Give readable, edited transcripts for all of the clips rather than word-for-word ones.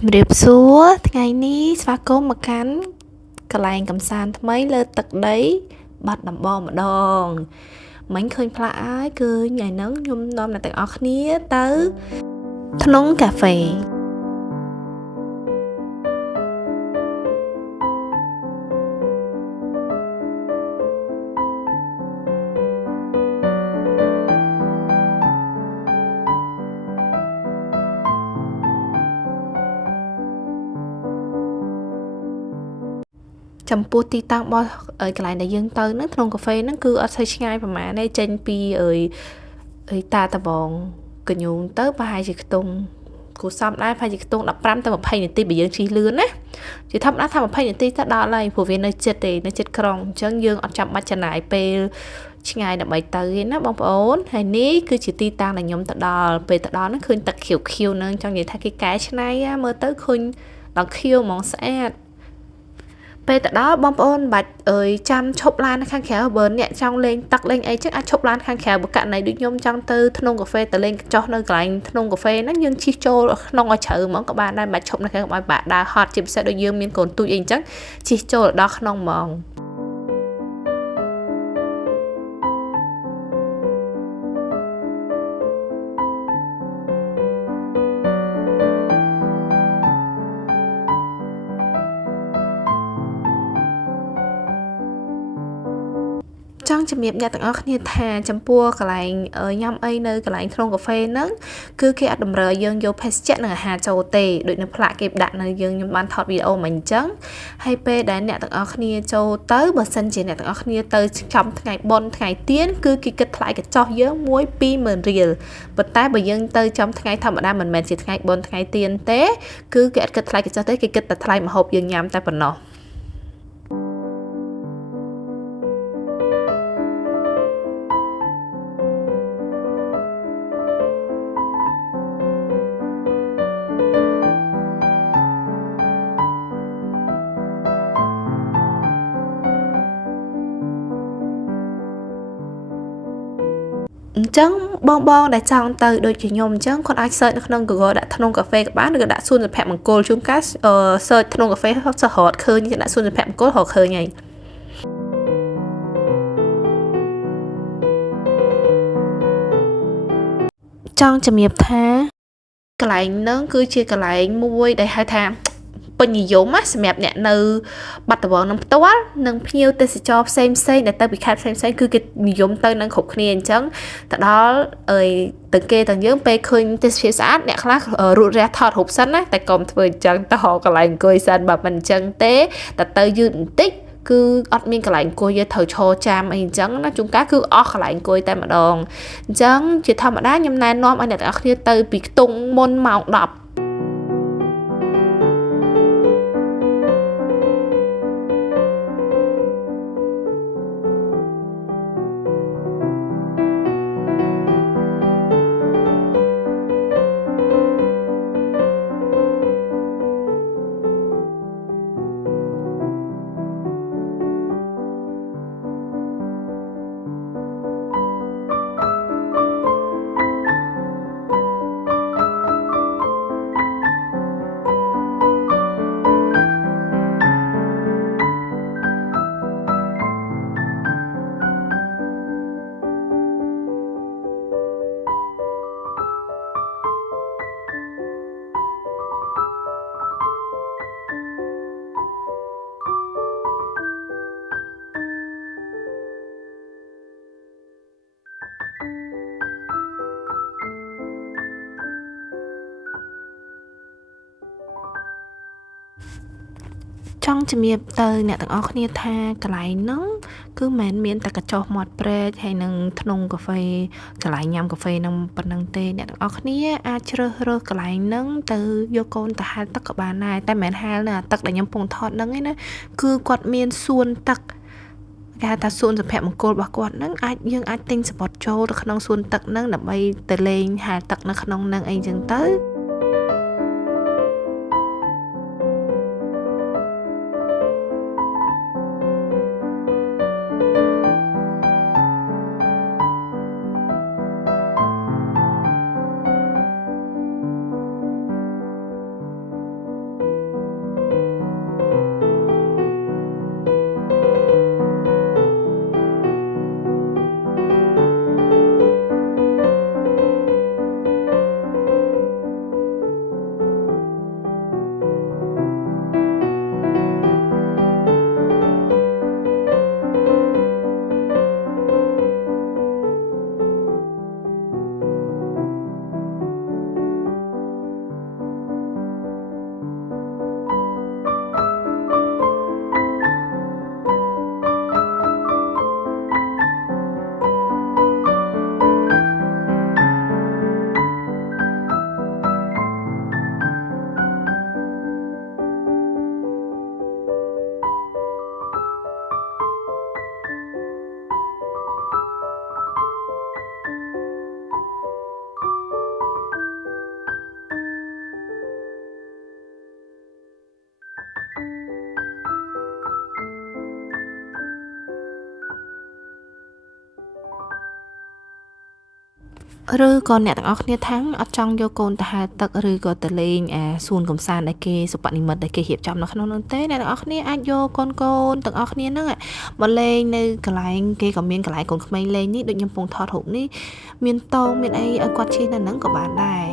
ជំរាបសួរថ្ងៃនេះស្វាគមន៍មកកាន់កន្លែងកំសាន្តថ្មីលើទឹកដីបាត់ដំបងម្ដងមិញឃើញផ្លាកហើយគឺថ្ងៃហ្នឹងខ្ញុំនាំអ្នកទាំងអស់គ្នាទៅធ្នង់កាហ្វេចំពោះទីតាំងរបស់កន្លែងដែលយើងទៅហ្នឹងក្នុងកាហ្វេហ្នឹងគឺអត់សូវឆ្ងាយប្រហែលទេចេញពីតាតបងកញូងទៅប្រហែលជាខ្ទង់គូសំដែរប្រហែលជាខ្ទង់15ទៅ20នាទីបើយើងជិះលឿនណាជាធម្មតាថា20នាទីទៅដល់ហើយព្រោះវានៅជិតទេនៅជិតក្រុងអញ្ចឹងយើងអត់ចាំបាច់ចំណាយពេលឆ្ងាយដើម្បីទៅទេណាបងប្អូនហើយនេះគឺជាទីតាំងដែលខ្ញុំទៅដល់ពេលទៅដល់ហ្នឹងឃើញទឹកខៀវខៀវហ្នឹងចង់និយាយថាគេកែច្នៃមើលទៅឃើញដល់ខៀវហ្មងស្អាតពេលទៅដល់បងប្អូនបាច់ចាំឈប់ឡានខាងក្រៅបើអ្នកចង់លេងទឹកលេងអីចឹងអាចឈប់ឡានខាងក្រៅបើករណីដូចខ្ញុំចង់ទៅធ្នង់កាហ្វេទៅលេងចុះនៅកន្លែងធ្នង់កាហ្វេហ្នឹងយើងជិះចូលក្នុងឲ្យជ្រៅហ្មងក៏បានដែរបាច់ឈប់នៅខាងឲ្យបាក់ដើរហត់ជាពិសេសដូចយើងមានកូនទូចអីចឹងជិះចូលដល់ក្នុងហ្មងចង់ជំរាបអ្នកទាំងអស់គ្នាថាចំពោះកន្លែងញ៉ាំអីនៅកន្លែងធ្នង់កាហ្វេហ្នឹងគឺគេអត់តម្រូវយើងយកភេសជ្ជៈនិងអាហារចូលទេដូចនៅផ្លាកគេដាក់នៅយើងខ្ញុំបានថតវីដេអូមកអញ្ចឹងហើយពេលដែលអ្នកទាំងអស់គ្នាចូលទៅបើសិនជាអ្នកទាំងអស់គ្នាទៅចំថ្ងៃបុណ្យថ្ងៃទៀនគឺគេគិតថ្លៃកញ្ចុះយើង1-20000រៀលប៉ុន្តែបើយើងទៅចំថ្ងៃធម្មតាមិនមែនជាថ្ងៃបុណ្យថ្ងៃទៀនទេគឺគេអត់គិតថ្លៃកញ្ចុះទេគេគិតតែថ្លៃម្ហូបយើងញ៉ាំតែប៉ុណ្ណោះអញ្ចឹងបងដែលចង់ទៅដូចជាខ្ញុំអញ្ចឹងគាត់អាច search នៅក្នុង Google ដាក់ធ្នង់កាហ្វេក៏បានឬក៏ដាក់សួនសុភមង្គលជួនកាលsearch ធ្នង់កាហ្វេសោះរត់ឃើញដាក់សួនសុភមង្គលរកឃើញហើយចង់ជំរាបថាកន្លែងហ្នឹងគឺជាកន្លែងមួយដែលហៅថាពេញនិយមសម្រាប់អ្នកនៅបាត់ដំបងនឹងផ្ទាល់និងភ្ញៀវទេសចរផ្សេងដែលទៅពីខេត្តផ្សេងគឺគេនិយមទៅនឹងគ្រប់គ្នាអញ្ចឹងទៅដល់ទាំងគេទាំងយើងពេលឃើញទេសភាពស្អាតអ្នកខ្លះរត់រះថតរូបសិនណាតែកុំធ្វើអញ្ចឹងទៅរកកន្លែងអង្គុយសិនបើមិនអញ្ចឹងទេតែទៅយឺតបន្តិចគឺអត់មានកន្លែងអង្គុយទេត្រូវឈរចាំអីអញ្ចឹងណាជួនកាលគឺអស់កន្លែងអង្គុយតែម្ដងអញ្ចឹងជាធម្មតាខ្ញុំណែនាំឲ្យអ្នកទាំងអស់គ្នាទៅពីខ្ទង់មុនម៉ោង10ចង់ជំរាបទៅអ្នកទាំងអស់គ្នាថាកន្លែងហ្នឹងគឺមិនមែនមានតែកញ្ចុះមាត់ព្រែកហើយនឹងធ្នង់កាហ្វេកន្លែងញ៉ាំកាហ្វេហ្នឹងប៉ុណ្ណឹងទេអ្នកទាំងអស់គ្នាអាចជ្រើសរើសកន្លែងហ្នឹងទៅយកកូនទៅហាលទឹកក៏បានដែរតែមិនមែនហាលនៅទឹកដែលខ្ញុំពងថតហ្នឹងឯណាគឺគាត់មានសួនទឹកគេហៅថាសួនសុភមង្គលរបស់គាត់ហ្នឹងយើងអាចទិញសំបុត្រចូលទៅក្នុងសួនទឹកហ្នឹងដើម្បីទៅលេងហាលទឹកនៅក្នុងហ្នឹងអីចឹងទៅ ឬក៏អ្នកទាំងអស់គ្នាថាអត់ចង់យកកូនទៅហែលទឹកឬក៏ទៅលេងសួនកំសាន្តដែលគេសុបនិមិត្តដែលគេរៀបចំនៅក្នុងនោះទេអ្នកទាំងអស់គ្នាអាចយកកូនទាំងអស់គ្នាហ្នឹងមកលេងនៅកន្លែងគេក៏មានកន្លែងកូនក្មេងលេងនេះដូចខ្ញុំពងថតរូបនេះមានតងមានអីឲ្យគាត់ជិះនៅហ្នឹងក៏បានដែរ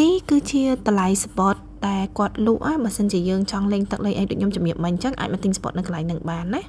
នេះគឺជាតម្លៃ spot ដែលគាត់លក់បើសិនជាយើងចង់លេងទឹកលេងអីដូចខ្ញុំជំរាបមិញអញ្ចឹងអាចមកទិញ spot នៅកន្លែងហ្នឹងបានណា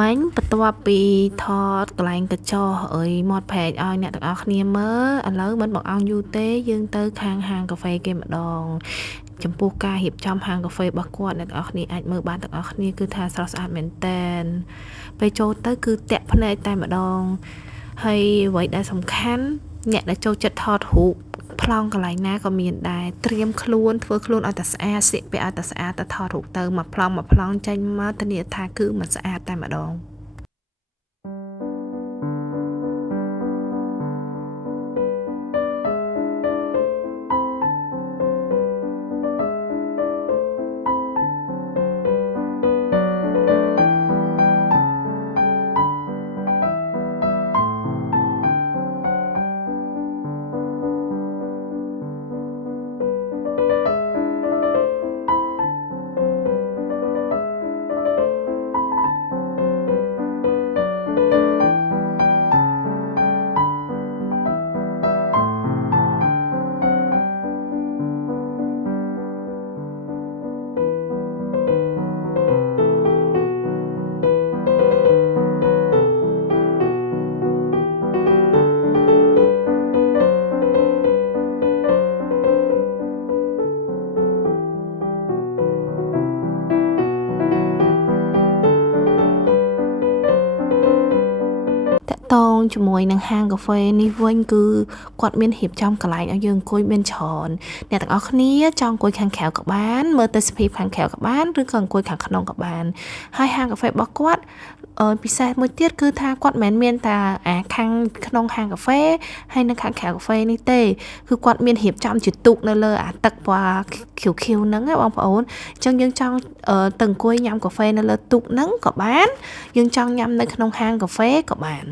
មាញ់បន្ទាប់ពីថតកន្លែងកញ្ចោះអើយមាត់ព្រែកឲ្យអ្នកទាំងអស់គ្នាមើលឥឡូវមិនបងអង្គយូរទេយើងទៅខាងហាងកាហ្វេគេម្ដងចំពោះការរៀបចំហាងកាហ្វេរបស់គាត់អ្នកទាំងអស់គ្នាអាចមើលបានទាំងអស់គ្នាគឺថាស្រស់ស្អាតមែនតែនពេលចូលទៅគឺតាក់ភ្នែកតែម្ដងហើយអ្វីដែលសំខាន់អ្នកដែលចូលចិត្តថតរូបប្លង់កន្លែងណាក៏មានដែរត្រៀមខ្លួនធ្វើខ្លួនឲ្យតែស្អាតស្លៀកពាក់ឲ្យតែស្អាតទៅថតរូបទៅមកប្លង់ចេញមកធានាថាគឺមិនស្អាតតែម្ដង ជាមួយនឹងហាងកាហ្វេនេះវិញគឺគាត់មានរៀបចំកន្លែងឲ្យយើងអង្គុយមានច្រើនអ្នកទាំងអស់គ្នាចង់អង្គុយខាងក្រៅក៏បានមើលទេសភាពខាងក្រៅក៏បានឬក៏អង្គុយខាងក្នុងក៏បានហើយហាងកាហ្វេរបស់គាត់ពិសេសមួយទៀតគឺថាគាត់មិនមែនមានតែខាងក្នុងហាងកាហ្វេហើយនៅខាងក្រៅកាហ្វេនេះទេគឺគាត់មានរៀបចំជាទូកនៅលើទឹកពណ៌ខៀវៗហ្នឹងណាបងប្អូនអញ្ចឹងយើងចង់ទៅអង្គុយញ៉ាំកាហ្វេនៅលើទូកហ្នឹងក៏បានយើងចង់ញ៉ាំនៅក្នុងហាងកាហ្វេក៏បាន